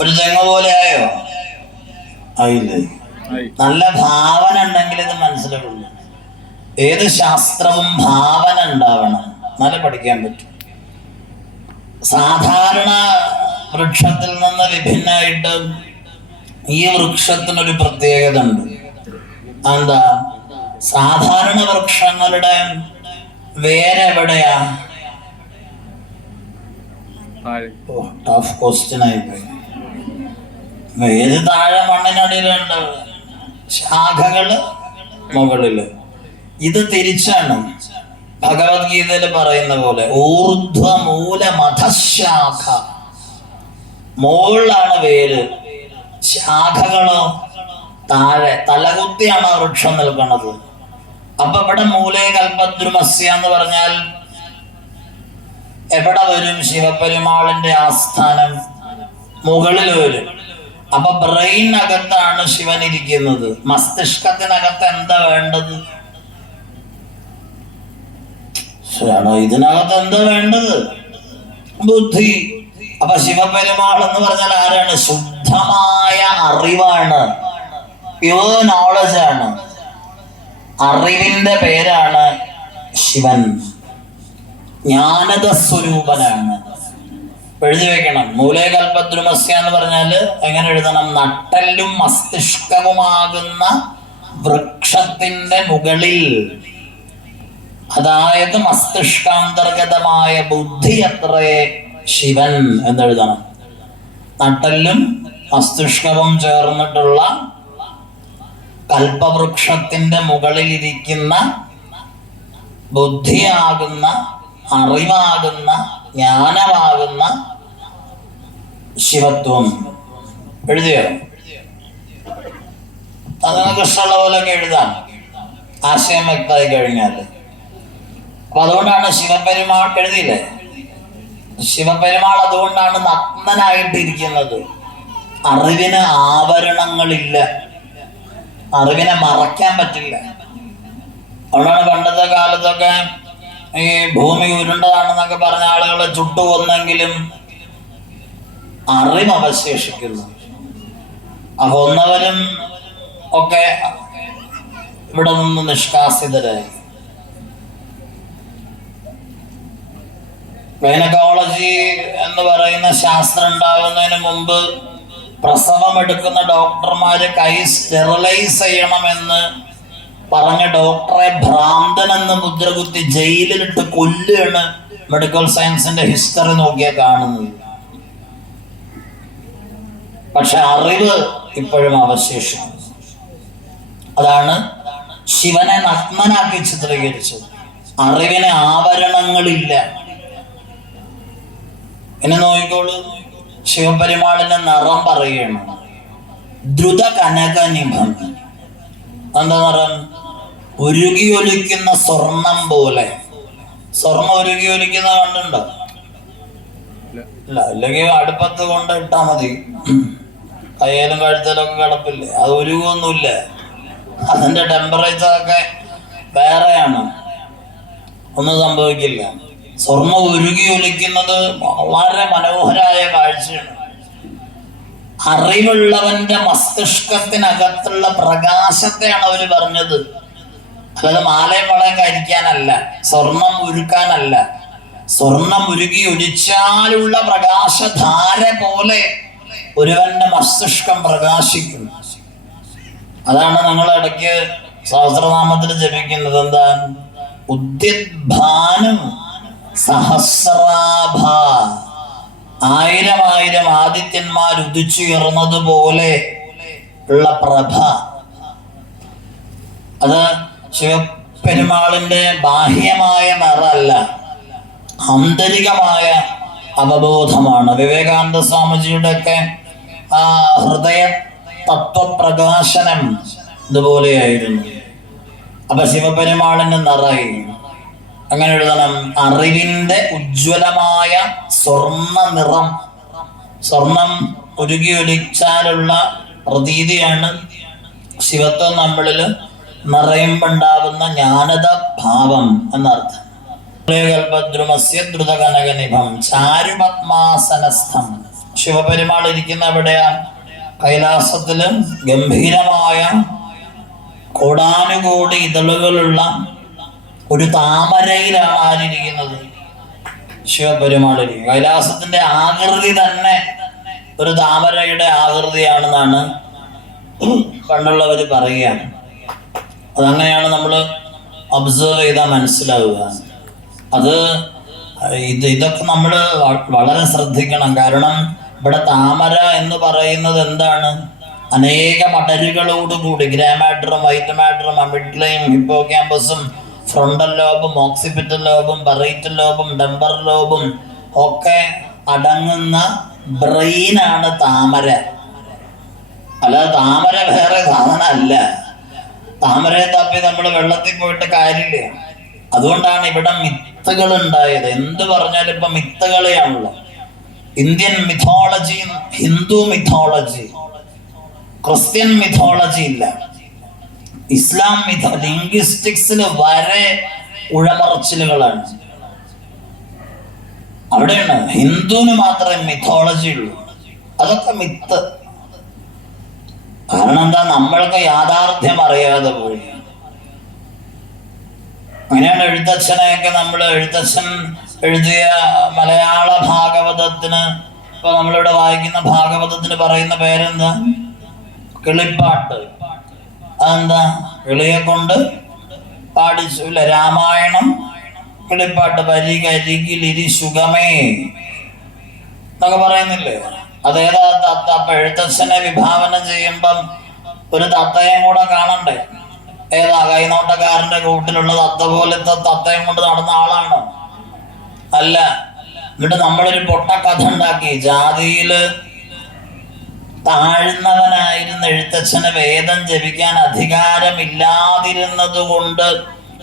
ഒരു തെങ്ങ് പോലെ ആയോ? ആയില്ലേ? നല്ല ഭാവന ഉണ്ടെങ്കിൽ ഇത് മനസ്സിലാവുള്ളൂ ഏത് ശാസ്ത്രവും ഭാവന ഉണ്ടാവണം. നല്ല പഠിക്കാൻ പറ്റും. സാധാരണ വൃക്ഷത്തിൽ നിന്ന് വിഭിന്നമായിട്ട് ഈ വൃക്ഷത്തിനൊരു പ്രത്യേകത ഉണ്ട്. എന്താ സാധാരണ വൃക്ഷങ്ങളുടെ വേരെവിടെയാ ടഫ് ക്വസ്റ്റ്യൻ ആയിപ്പോയി വേര് താഴെ മണ്ണിനടിയിലുണ്ട് ശാഖകൾ മുകളിൽ. ഇത് തിരിച്ചാണ് ഭഗവത്ഗീതയിൽ പറയുന്ന പോലെ ഊർധ്വമൂല മതശാഖ മുകളിലാണ് വേര്. ശാഖകളോ താഴെ. തലകുത്തിയാണ് വൃക്ഷം നിൽക്കുന്നത്. അപ്പൊ ഇവിടെ മൂലേ എന്ന് പറഞ്ഞാൽ എവിടെ വരും ശിവപെരുമാളിന്റെ ആസ്ഥാനം? മുകളിൽ വരും. അപ്പൊ ബ്രെയിനകത്താണ് ശിവൻ ഇരിക്കുന്നത്. മസ്തിഷ്കത്തിനകത്ത് എന്താ വേണ്ടത്? ശരിയാണോ ഇതിനകത്ത് എന്താ വേണ്ടത്? ബുദ്ധി. അപ്പൊ ശിവപെരുമാൾ എന്ന് പറഞ്ഞാൽ ആരാണ്? ശുദ്ധമായ അറിവാണ്. പ്യൂർ നോളജ് ആണ്. അറിവിന്റെ പേരാണ് ശിവൻ. ജ്ഞാനത സ്വരൂപനാണ് എഴുതി വെക്കണം. മൂലേകൽപദ്രുമസ്യ എന്ന് പറഞ്ഞാൽ എങ്ങനെ എഴുതണം? നട്ടല്ലും മസ്തിഷ്കവുമാകുന്ന വൃക്ഷത്തിന്റെ മുകളിൽ. അതായത് മസ്തിഷ്കാന്തർഗതമായ ബുദ്ധി അത്രേ ശിവൻ എന്നെഴുതണം. നട്ടല്ലും മസ്തിഷ്കവും ചേർന്നിട്ടുള്ള കൽപ്പവൃക്ഷത്തിന്റെ മുകളിൽ ഇരിക്കുന്ന ബുദ്ധിയാകുന്ന അറിവാകുന്ന ജ്ഞാനമാകുന്ന ശിവത്വം. എഴുതിയോ? അത് നിങ്ങൾക്ക് ഇഷ്ടമുള്ള പോലെയൊക്കെ എഴുതാം ആശയം വ്യക്തമായി കഴിഞ്ഞാൽ. അപ്പൊ അതുകൊണ്ടാണ് ശിവപെരുമാൾ എഴുതിയില്ലേ? ശിവപെരുമാൾ അതുകൊണ്ടാണ് നഗ്നനായിട്ടിരിക്കുന്നത്. അറിവിന് ആവരണങ്ങളില്ല. അറിവിനെ മറയ്ക്കാൻ പറ്റില്ല. അതുകൊണ്ടാണ് പണ്ടത്തെ കാലത്തൊക്കെ ഈ ഭൂമി ഉരുണ്ടതാണെന്നൊക്കെ പറഞ്ഞ ആളുകളെ ചുട്ടു ഒന്നെങ്കിലും അറിവ് അവശേഷിക്കുന്നു. ആ കൊന്നവരും ഒക്കെ ഇവിടെ നിന്ന് നിഷ്കാസിതരായി. ഗൈനക്കോളജി എന്ന് പറയുന്ന ശാസ്ത്രം ഉണ്ടാകുന്നതിന് മുമ്പ് പ്രസവം എടുക്കുന്ന ഡോക്ടർമാര് കൈ സ്റ്റെറിലൈസ് ചെയ്യണമെന്ന് പറഞ്ഞ ഡോക്ടറെ ഭ്രാന്തൻ എന്ന് മുദ്രകുത്തി ജയിലിലിട്ട് കൊല്ലുകയാണ് മെഡിക്കൽ സയൻസിന്റെ ഹിസ്റ്ററി നോക്കിയാൽ കാണുന്നത്. പക്ഷെ അറിവ് ഇപ്പോഴും അവശേഷിക്കും. അതാണ് ശിവനെ നഗ്നനാക്കി ചിത്രീകരിച്ചത്. അറിവിന് ആവരണങ്ങളില്ല. എന്നെ നോക്കിക്കോളൂ. ശിവപെരുമാളിന്റെ നിറം പറയുകയാണ്. ദ്രുത കനക നിഭം എന്താ പറയാ ഉരുകിയൊലിക്കുന്ന സ്വർണം പോലെ. സ്വർണം ഉരുകി ഒലിക്കുന്ന കണ്ടുണ്ടോ? ഇല്ല. അല്ലെങ്കിൽ അടുപ്പത്ത് കൊണ്ട് ഇട്ടാ മതി. കയ്യിലും കഴുത്തലൊക്കെ കിടപ്പില്ലേ? അത് ഉരുകൊന്നുമില്ല അതിന്റെ ടെമ്പറേച്ചർ ഒക്കെ വേറെയാണ്. ഒന്നും സംഭവിക്കില്ല. സ്വർണം ഉരുകി ഒലിക്കുന്നത് വളരെ മനോഹരായ കാഴ്ചയാണ്. അറിവുള്ളവന്റെ മസ്തിഷ്കത്തിനകത്തുള്ള പ്രകാശത്തെയാണ് അവർ പറഞ്ഞത്. അതായത് മാലയും വളയും കഴിക്കാനല്ല സ്വർണം ഉരുക്കാനല്ല. സ്വർണം ഉരുകി ഒലിച്ചാലുള്ള പ്രകാശധാര പോലെ ഒരുവന്റെ മസ്തിഷ്കം പ്രകാശിക്കും അതാണ് നമ്മൾ ഇടയ്ക്ക് സഹസ്രനാമത്തിൽ ജപിക്കുന്നത്. എന്താ? ഉദ്യദ്ഭാനു സഹസ്രാഭ. ആയിരം ആയിരം ആദിത്യന്മാർ ഉദിച്ചുയർന്നതുപോലെ ഉള്ള പ്രഭ. അത് ശിവപെരുമാളിന്റെ ബാഹ്യമായ മറല്ല ആന്തരികമായ അവബോധമാണ്. വിവേകാനന്ദ സ്വാമിജിയുടെ ഒക്കെ ആ ഹൃദയ തത്വപ്രകാശനം ഇതുപോലെയായിരുന്നു. അപ്പൊ ശിവപെരുമാളിന്റെ നിറയി. അങ്ങനെ എഴുതണം. അറിവിന്റെ ഉജ്ജ്വലമായ സ്വർണ നിറം. സ്വർണം ഒരുകി ഒലിച്ചാലുള്ള പ്രതീതിയാണ് ശിവത്വം നമ്മളിൽ നിറയുമ്പുണ്ടാവുന്ന ജ്ഞാനത ഭാവം എന്നർത്ഥം ദ്രുതകനകനിഭം ചാരുപത്മാസനസ്ഥം. ശിവപെരുമാൾ ഇരിക്കുന്ന എവിടെയാ? കൈലാസത്തിലും ഗംഭീരമായ കോടാനുകോടി ഇതളുകളുള്ള ഒരു താമരയിലാണ് ആരിയിരിക്കുന്നത് ശിവപെരുമാളിരിക്കും കൈലാസത്തിന്റെ ആകൃതി തന്നെ ഒരു താമരയുടെ ആകൃതിയാണെന്നാണ് പണ്ടുള്ളവർ പറയുകയാണ്. അതങ്ങനെയാണ് നമ്മൾ ഒബ്സർവ് ചെയ്താൽ മനസ്സിലാവുക. അത് ഇത് ഇതൊക്കെ നമ്മൾ വളരെ ശ്രദ്ധിക്കണം. കാരണം ഇവിടെ താമര എന്ന് പറയുന്നത് എന്താണ്? അനേക മടലുകളോടുകൂടി കൂടി ഗ്രാമാറ്ററും വൈറ്റ് മാറ്ററും അമിഡ്ലയും ഹിപ്പോ ക്യാമ്പസും ഫ്രണ്ടൽ ലോബും ഓക്സിപിറ്റൽ ലോബും ബറൈറ്റൽ ലോബും ഡംബർ ലോബും ഒക്കെ അടങ്ങുന്ന ബ്രെയിനാണ് താമര. അല്ലാതെ താമര വേറെ സാധനമല്ല. താമരയെ തപ്പി നമ്മൾ വെള്ളത്തിൽ പോയിട്ട് കാര്യമില്ല. അതുകൊണ്ടാണ് ഇവിടെ മിത്തുകൾ ഉണ്ടായത്. എന്ത് പറഞ്ഞാലും ഇപ്പൊ മിത്തുകളെയാണല്ലോ Indian mythology Hindu mythology Christian mythology ഇല്ല. ഇസ്ലാം വിധ ലിംഗ്വിസ്റ്റിക്സിൽ വരെ ഉഴമറച്ചിലുകളാണ്. അവിടെയാണ് ഹിന്ദുവിന് മാത്രമേ മിഥോളജി ഉള്ളൂ. അതൊക്കെ മിത്ത് കാരണം എന്താ? നമ്മൾക്ക് യാഥാർത്ഥ്യം അറിയാതെ പോയി. അങ്ങനെയാണ് എഴുത്തച്ഛനെയൊക്കെ നമ്മൾ എഴുത്തച്ഛൻ എഴുതിയ മലയാള ഭാഗവതത്തിന് ഇപ്പൊ നമ്മളിവിടെ വായിക്കുന്ന ഭാഗവതത്തിന് പറയുന്ന പേരെന്താ? കിളിപ്പാട്ട്. അതെന്താ? കിളിയെ കൊണ്ട് പാടിച്ചു ഇല്ല രാമായണം കിളിപ്പാട്ട് വരികരികിലിരി സുഖമേ എന്നൊക്കെ പറയുന്നില്ലേ? അതേതാ തത്ത അപ്പൊ എഴുത്തച്ഛനെ വിഭാവനം ചെയ്യുമ്പം ഒരു തത്തയും കൂടെ കാണണ്ടേ? ഏതാ? കൈനോട്ടക്കാരന്റെ കൂട്ടിലുള്ള തത്ത പോലത്തെ തത്തയും കൊണ്ട് നടന്ന ആളാണ്? അല്ല. എന്നിട്ട് നമ്മളൊരു പൊട്ടക്കഥ ഉണ്ടാക്കി. ജാതിയിൽ താഴ്ന്നവനായിരുന്ന എഴുത്തച്ഛന് വേദം ജപിക്കാൻ അധികാരമില്ലാതിരുന്നതുകൊണ്ട്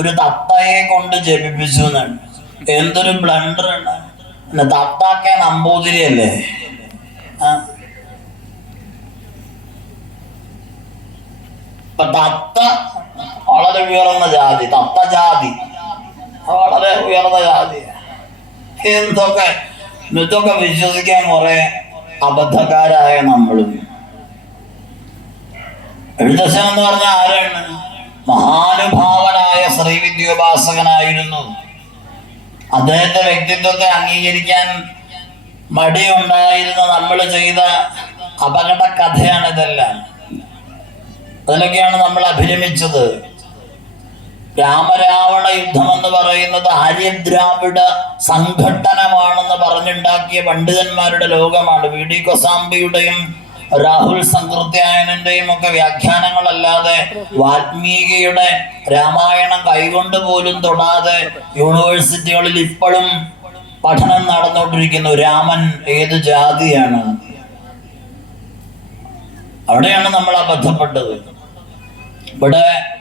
ഒരു തത്തയെ കൊണ്ട് ജപിപ്പിച്ചു എന്നാണ്. എന്തൊരു ബ്ലണ്ടർ ഉണ്ട് പിന്നെ തത്താക്കെ നമ്പൂതിരിയല്ലേ. ഇപ്പൊ തത്ത വളരെ ഉയർന്ന ജാതി തത്ത ജാതി. വളരെ ഉയർന്ന ജാതി എന്തൊക്കെ ഇതൊക്കെ വിശ്വസിക്കാൻ കുറെ അബദ്ധക്കാരായ നമ്മളും. എഴുത്തച്ഛൻ എന്ന് പറഞ്ഞ ആരാണ്? മഹാനുഭാവനായ ശ്രീവിദ്യോപാസകനായിരുന്നു അദ്ദേഹത്തെ വ്യക്തിത്വത്തെ അംഗീകരിക്കാൻ മടിയുണ്ടായിരുന്ന നമ്മൾ ചെയ്ത അപകട കഥയാണ് ഇതെല്ലാം അതിലൊക്കെയാണ് നമ്മൾ അഭിരമിച്ചത്. രാമരാവണ യുദ്ധം എന്ന് പറയുന്നത് ആര്യദ്രാവിഡ സംഘട്ടനമാണെന്ന് പറഞ്ഞുണ്ടാക്കിയ പണ്ഡിതന്മാരുടെ ലോകമാണ്. വി. ഡി. കൊസാംബിയുടെയും രാഹുൽ സംകൃത്യായനന്റെയും ഒക്കെ വ്യാഖ്യാനങ്ങളല്ലാതെ വാൽമീകിയുടെ രാമായണം കൈകൊണ്ട് പോലും തൊടാതെ യൂണിവേഴ്സിറ്റികളിൽ ഇപ്പോഴും പഠനം നടന്നുകൊണ്ടിരിക്കുന്നു. രാമൻ ഏത് ജാതിയാണ്? അവിടെയാണ് നമ്മൾ അബദ്ധപ്പെട്ടത്. ഇവിടെ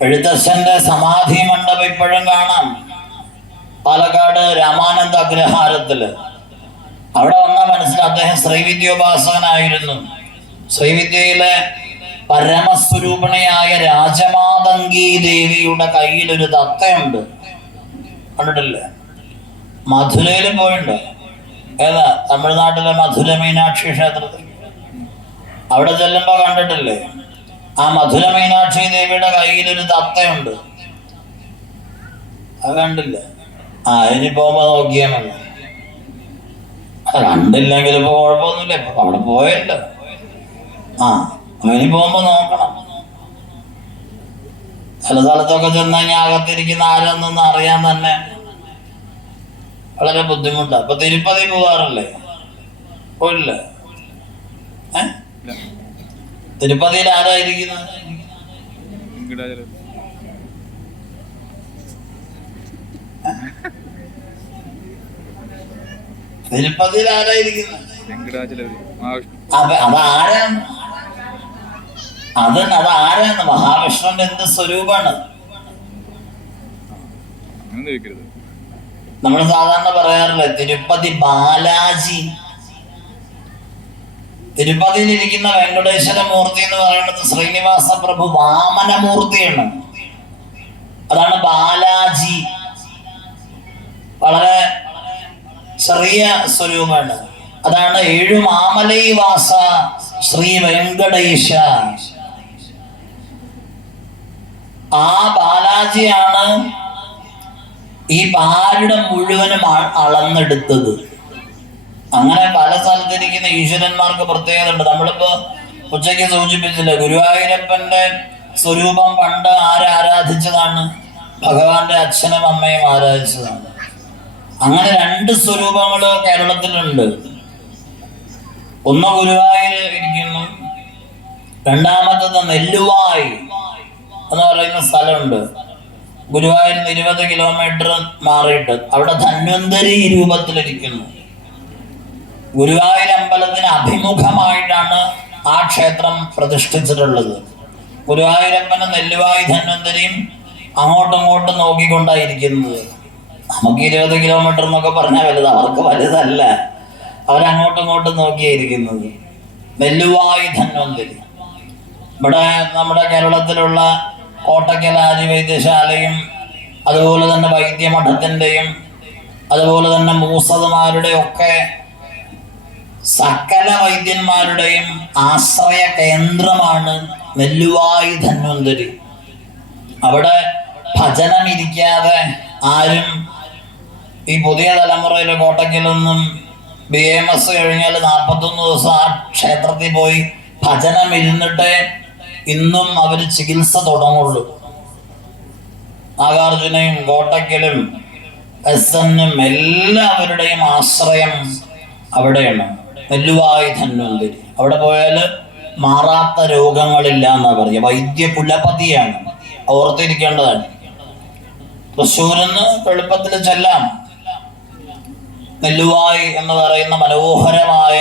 എഴുത്തച്ഛന്റെ സമാധി മണ്ഡപം ഇപ്പോഴും കാണാം. പാലക്കാട് രാമാനന്ദ അഗ്രഹാരത്തിൽ. അവിടെ വന്ന മനസ്സിൽ അദ്ദേഹം ശ്രീവിദ്യോപാസകനായിരുന്നു. ശ്രീവിദ്യയിലെ പരമസ്വരൂപണയായ രാജമാതങ്കി ദേവിയുടെ കയ്യിൽ ഒരു തത്തയുണ്ട്. കണ്ടിട്ടില്ലേ? മധുരയിൽ പോയിട്ടുണ്ട്. ഏതാ? തമിഴ്നാട്ടിലെ മധുര മീനാക്ഷി ക്ഷേത്രത്തിൽ. അവിടെ ചെല്ലുമ്പോ കണ്ടിട്ടില്ലേ? ആ മധുര മീനാക്ഷി ദേവിയുടെ കയ്യിലൊരു തത്തയുണ്ട്. അത് കണ്ടില്ല. ആ ഇനി പോകുമ്പോ നോക്കിയാൽ മതി. കണ്ടില്ലെങ്കിൽ ഇപ്പൊ കുഴപ്പമൊന്നുമില്ല. ഇപ്പൊ അവിടെ പോയല്ലോ. ആ ഇനി പോകുമ്പോ നോക്കണം. ചില സ്ഥലത്തൊക്കെ ചെന്ന് കഴിഞ്ഞാൽ അകത്തിരിക്കുന്ന ആരാന്നൊന്നും അറിയാൻ തന്നെ വളരെ ബുദ്ധിമുട്ടാണ് അപ്പൊ തിരുപ്പതി പോവാറില്ലേ പോയില്ലേ ഏ? തിരുപ്പതിയിൽ ആരായിരിക്കുന്നത് തിരുപ്പതിയിൽ ആരായിരിക്കുന്നത് അത് അതാരാണ് അത് അത് ആരാണ്? മഹാവിഷ്ണുവിന്റെ എന്ത് ചോദിക്കരുത്. നമ്മൾ സാധാരണ പറയാറില്ലേ തിരുപ്പതി ബാലാജി. തിരുപ്പതിയിൽ ഇരിക്കുന്ന വെങ്കടേശ്വര മൂർത്തി എന്ന് പറയുന്നത് ശ്രീനിവാസ പ്രഭു വാമനമൂർത്തിയാണ്. അതാണ് ബാലാജി. വളരെ ചെറിയ സ്വരൂപമാണ്. അതാണ് ഏഴു മാമലൈ വാസ ശ്രീ വെങ്കടേശ. ആ ബാലാജിയാണ് ഈ പാരുടെ മുഴുവനും അളന്നെടുത്തത്. അങ്ങനെ പല സ്ഥലത്തിരിക്കുന്ന ഈശ്വരന്മാർക്ക് പ്രത്യേകത ഉണ്ട് നമ്മളിപ്പോ ഉച്ചയ്ക്ക് സൂചിപ്പിച്ചില്ല ഗുരുവായൂരപ്പന്റെ സ്വരൂപം പണ്ട് ആരെ ആരാധിച്ചതാണ്? ഭഗവാന്റെ അച്ഛനും അമ്മയും ആരാധിച്ചതാണ്. അങ്ങനെ രണ്ട് സ്വരൂപങ്ങൾ കേരളത്തിലുണ്ട്. ഒന്ന് ഗുരുവായൂർ ഇരിക്കുന്നു രണ്ടാമത്തത് നെല്ലുവായി എന്ന് പറയുന്ന സ്ഥലമുണ്ട്. ഗുരുവായൂരിൽ ഇരുപത് കിലോമീറ്റർ മാറിയിട്ട് അവിടെ ധന്വന്തരി രൂപത്തിലിരിക്കുന്നു. ഗുരുവായൂർ അമ്പലത്തിന് അഭിമുഖമായിട്ടാണ് ആ ക്ഷേത്രം പ്രതിഷ്ഠിച്ചിട്ടുള്ളത്. ഗുരുവായൂരപ്പനും നെല്ലുവായി ധന്വന്തരിയും അങ്ങോട്ടും ഇങ്ങോട്ടും നോക്കിക്കൊണ്ടായിരിക്കുന്നത്. നമുക്ക് ഇരുപത് കിലോമീറ്റർ എന്നൊക്കെ പറഞ്ഞാൽ വലുത് അവർക്ക് വലുതല്ല. അവരങ്ങോട്ടും ഇങ്ങോട്ടും നോക്കിയായിരിക്കുന്നത് നെല്ലുവായി ധന്വന്തരി. ഇവിടെ നമ്മുടെ കേരളത്തിലുള്ള കോട്ടക്കൽ ആര്യവൈദ്യശാലയും അതുപോലെ തന്നെ വൈദ്യമഠത്തിന്റെയും അതുപോലെ തന്നെ മൂസതുമാരുടെ ഒക്കെ സകല വൈദ്യന്മാരുടെയും ആശ്രയ കേന്ദ്രമാണ് നെല്ലുവായി ധന്വന്തരി. അവിടെ ഭജനമിരിക്കാതെ ആരും ഈ പുതിയ തലമുറയിലെ കോട്ടയ്ക്കലൊന്നും ബി എം എസ് കഴിഞ്ഞാൽ നാൽപ്പത്തൊന്ന് ദിവസം ആ ക്ഷേത്രത്തിൽ പോയി ഭജനം ഇരുന്നിട്ടേ ഇന്നും അവർ ചികിത്സ തുടങ്ങുള്ളൂ. നാഗാർജുനയും കോട്ടയ്ക്കലും എസ് എന്നും എല്ലാവരുടെയും ആശ്രയം അവിടെയാണ്. നെല്ലുവായി ധന്വന്തരി അവിടെ പോയാൽ മാറാത്ത രോഗങ്ങളില്ല എന്നാ പറയുക വൈദ്യ കുലപതിയാണ്. ഓർത്തിരിക്കേണ്ടതാണ്. തൃശ്ശൂരിന്ന് എളുപ്പത്തിൽ ചെല്ലാം. നെല്ലുവായി എന്ന് പറയുന്ന മനോഹരമായ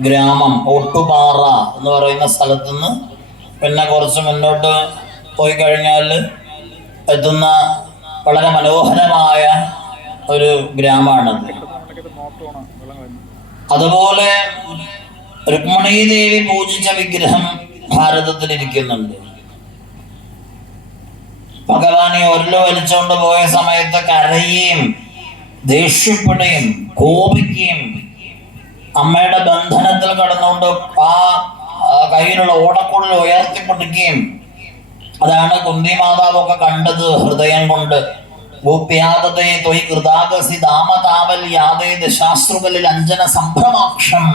ഗ്രാമം ഓട്ടുപാറ എന്ന് പറയുന്ന സ്ഥലത്ത് നിന്ന് പിന്നെ കുറച്ച് മുന്നോട്ട് പോയി കഴിഞ്ഞാൽ എത്തുന്ന വളരെ മനോഹരമായ ഒരു ഗ്രാമമാണത്. അതുപോലെ രുക്മണി ദേവി പൂജിച്ച വിഗ്രഹം ഭാരതത്തിൽ ഇരിക്കുന്നുണ്ട് ഭഗവാനെ ഒരൽ വലിച്ചുകൊണ്ട് പോയ സമയത്ത് കരയുകയും ദേഷ്യപ്പെടുകയും കോപിക്കുകയും അമ്മയുടെ ബന്ധനത്തിൽ കടന്നുകൊണ്ട് ആ കയ്യിലുള്ള ഓടക്കുള്ളിൽ ഉയർത്തിപ്പിടിക്കുകയും അതാണ് കുന്തി മാതാവൊക്കെ കണ്ടത് ഹൃദയം കൊണ്ട്. ഗോപ്യാതത്തെ തൊയ് കൃതാകസി ദാമതാവൽ യാതേ ദശാസ്ത്രുകളിൽ അഞ്ജന സംഭ്രമാക്ഷം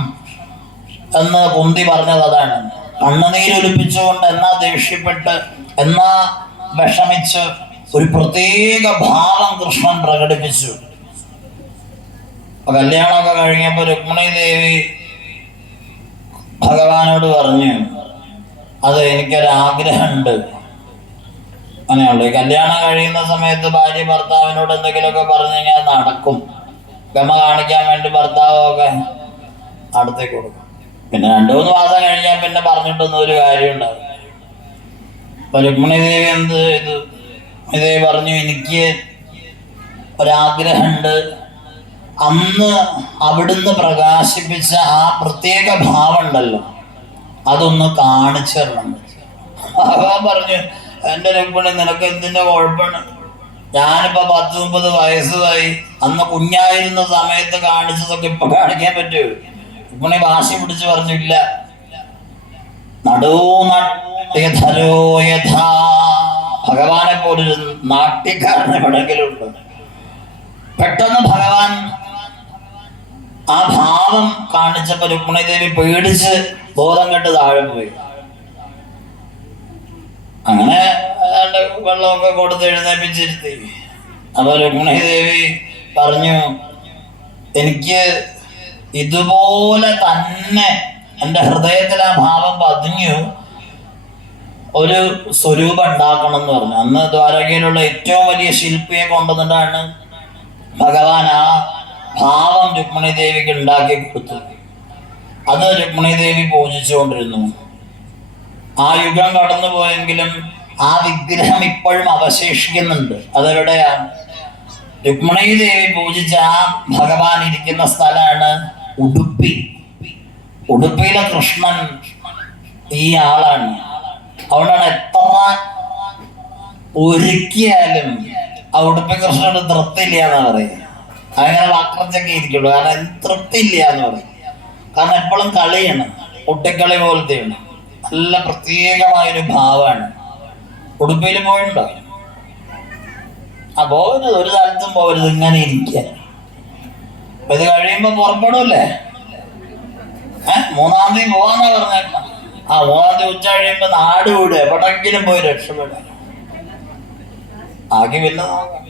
എന്ന് കുന്തി പറഞ്ഞത് അതാണ്. കണ്ണുനീരൊലിപ്പിച്ചുകൊണ്ട് എന്നാ ദേഷ്യപ്പെട്ട് എന്നാ വിഷമിച്ച് ഒരു പ്രത്യേക ഭാവം കൃഷ്ണൻ പ്രകടിപ്പിച്ചു. കല്യാണമൊക്കെ കഴിഞ്ഞപ്പോ രുക്മിണി ദേവി ഭഗവാനോട് പറഞ്ഞു അത് എനിക്കൊരാഗ്രഹമുണ്ട്. അങ്ങനെയുള്ളൂ കല്യാണം കഴിയുന്ന സമയത്ത് ഭാര്യ ഭർത്താവിനോട് എന്തെങ്കിലുമൊക്കെ പറഞ്ഞു കഴിഞ്ഞാൽ നടക്കും. ഗമ കാണിക്കാൻ വേണ്ടി ഭർത്താവൊക്കെ അടുത്തേക്ക് കൊടുക്കും. പിന്നെ രണ്ടു മൂന്ന് മാസം കഴിഞ്ഞാൽ പിന്നെ പറഞ്ഞിട്ടൊന്നും ഒരു കാര്യം ഉണ്ടാവും അപ്പൊ രുക്മിണി ദേവി എന്ത് ഇത്? ദേവി പറഞ്ഞു എനിക്ക് ഒരാഗ്രഹമുണ്ട്. അന്ന് അവിടുന്ന് പ്രകാശിപ്പിച്ച ആ പ്രത്യേക ഭാവം ഉണ്ടല്ലോ അതൊന്ന് കാണിച്ചു തരണം. പറഞ്ഞു എന്റെ രക്ഷണ നിനക്ക് എന്തിന്റെ കുഴപ്പമാണ്? ഞാനിപ്പോൾ പത്ത് മുപ്പത് വയസ്സുമായി അന്ന് കുഞ്ഞായിരുന്ന സമയത്ത് കാണിച്ചതൊക്കെ ഇപ്പൊ കാണിക്കാൻ പറ്റൂ. രുക്മിണി വാശി പിടിച്ച് പറഞ്ഞില്ല. ഭഗവാനെ പോലൊരു നാട്യക്കാരൻ എവിടെങ്കിലുണ്ട് പെട്ടെന്ന് ഭഗവാൻ ആ ഭാവം കാണിച്ചപ്പോൾ രുക്മിണി ദേവി പേടിച്ച് ബോധം കെട്ട് താഴെ പോയി. അങ്ങനെ വെള്ളമൊക്കെ കൊടുത്ത് എഴുന്നേപ്പിച്ചിരുത്തി. അപ്പൊ രുക്മിണീദേവി പറഞ്ഞു എനിക്ക് ഇതുപോലെ തന്നെ എന്റെ ഹൃദയത്തിൽ ആ ഭാവം പതിഞ്ഞു. ഒരു സ്വരൂപം ഉണ്ടാക്കണം എന്ന് പറഞ്ഞു. അന്ന് ദ്വാരകയിലുള്ള ഏറ്റവും വലിയ ശില്പിയെ കൊണ്ടുവന്നിട്ടാണ് ഭഗവാൻ ആ ഭാവം രുക്മിണി ദേവിക്ക് ഉണ്ടാക്കി കൊടുത്തു അത് രുക്മിണി ദേവി പൂജിച്ചുകൊണ്ടിരുന്നു. ആ യുഗം കടന്നു പോയെങ്കിലും ആ വിഗ്രഹം ഇപ്പോഴും അവശേഷിക്കുന്നുണ്ട്. അതെവിടെയാണ് രുക്മിണീ ദേവി പൂജിച്ച ആ ഭഗവാൻ ഇരിക്കുന്ന സ്ഥലമാണ് ഉടുപ്പി. ഉടുപ്പിയിലെ കൃഷ്ണൻ ഈ ആളാണ്. അതുകൊണ്ടാണ് എത്ര ഒരുക്കിയാലും ആ ഉടുപ്പി കൃഷ്ണന് തൃപ്തിയില്ല എന്ന് പറയും അങ്ങനെ വാക്രച്ചൊക്കെ ഇരിക്കുള്ളൂ. കാരണം തൃപ്തി തൃപ്തിയില്ല എന്ന് പറയും. കാരണം എപ്പോഴും കളിയാണ്. കുട്ടിക്കളി പോലത്തെയാണ്. നല്ല പ്രത്യേകമായൊരു ഭാവമാണ്. ഉടുപ്പിയിൽ പോയിട്ടുണ്ടോ? ആ പോകരുത് ഒരു സ്ഥലത്തും പോകരുത് ഇങ്ങനെ ഇരിക്കുക. ഇത് കഴിയുമ്പോ പുറപ്പെടുമല്ലേ ഏഹ് മൂന്നാം തീയതി പോവാന്നാ പറഞ്ഞേക്കാം ആ മൂന്നാം തീയതി ഉച്ച കഴിയുമ്പോ നാട് വിടുക. എവിടെങ്കിലും പോയി രക്ഷപ്പെടുക ആകെ വല്ല നോക്കാം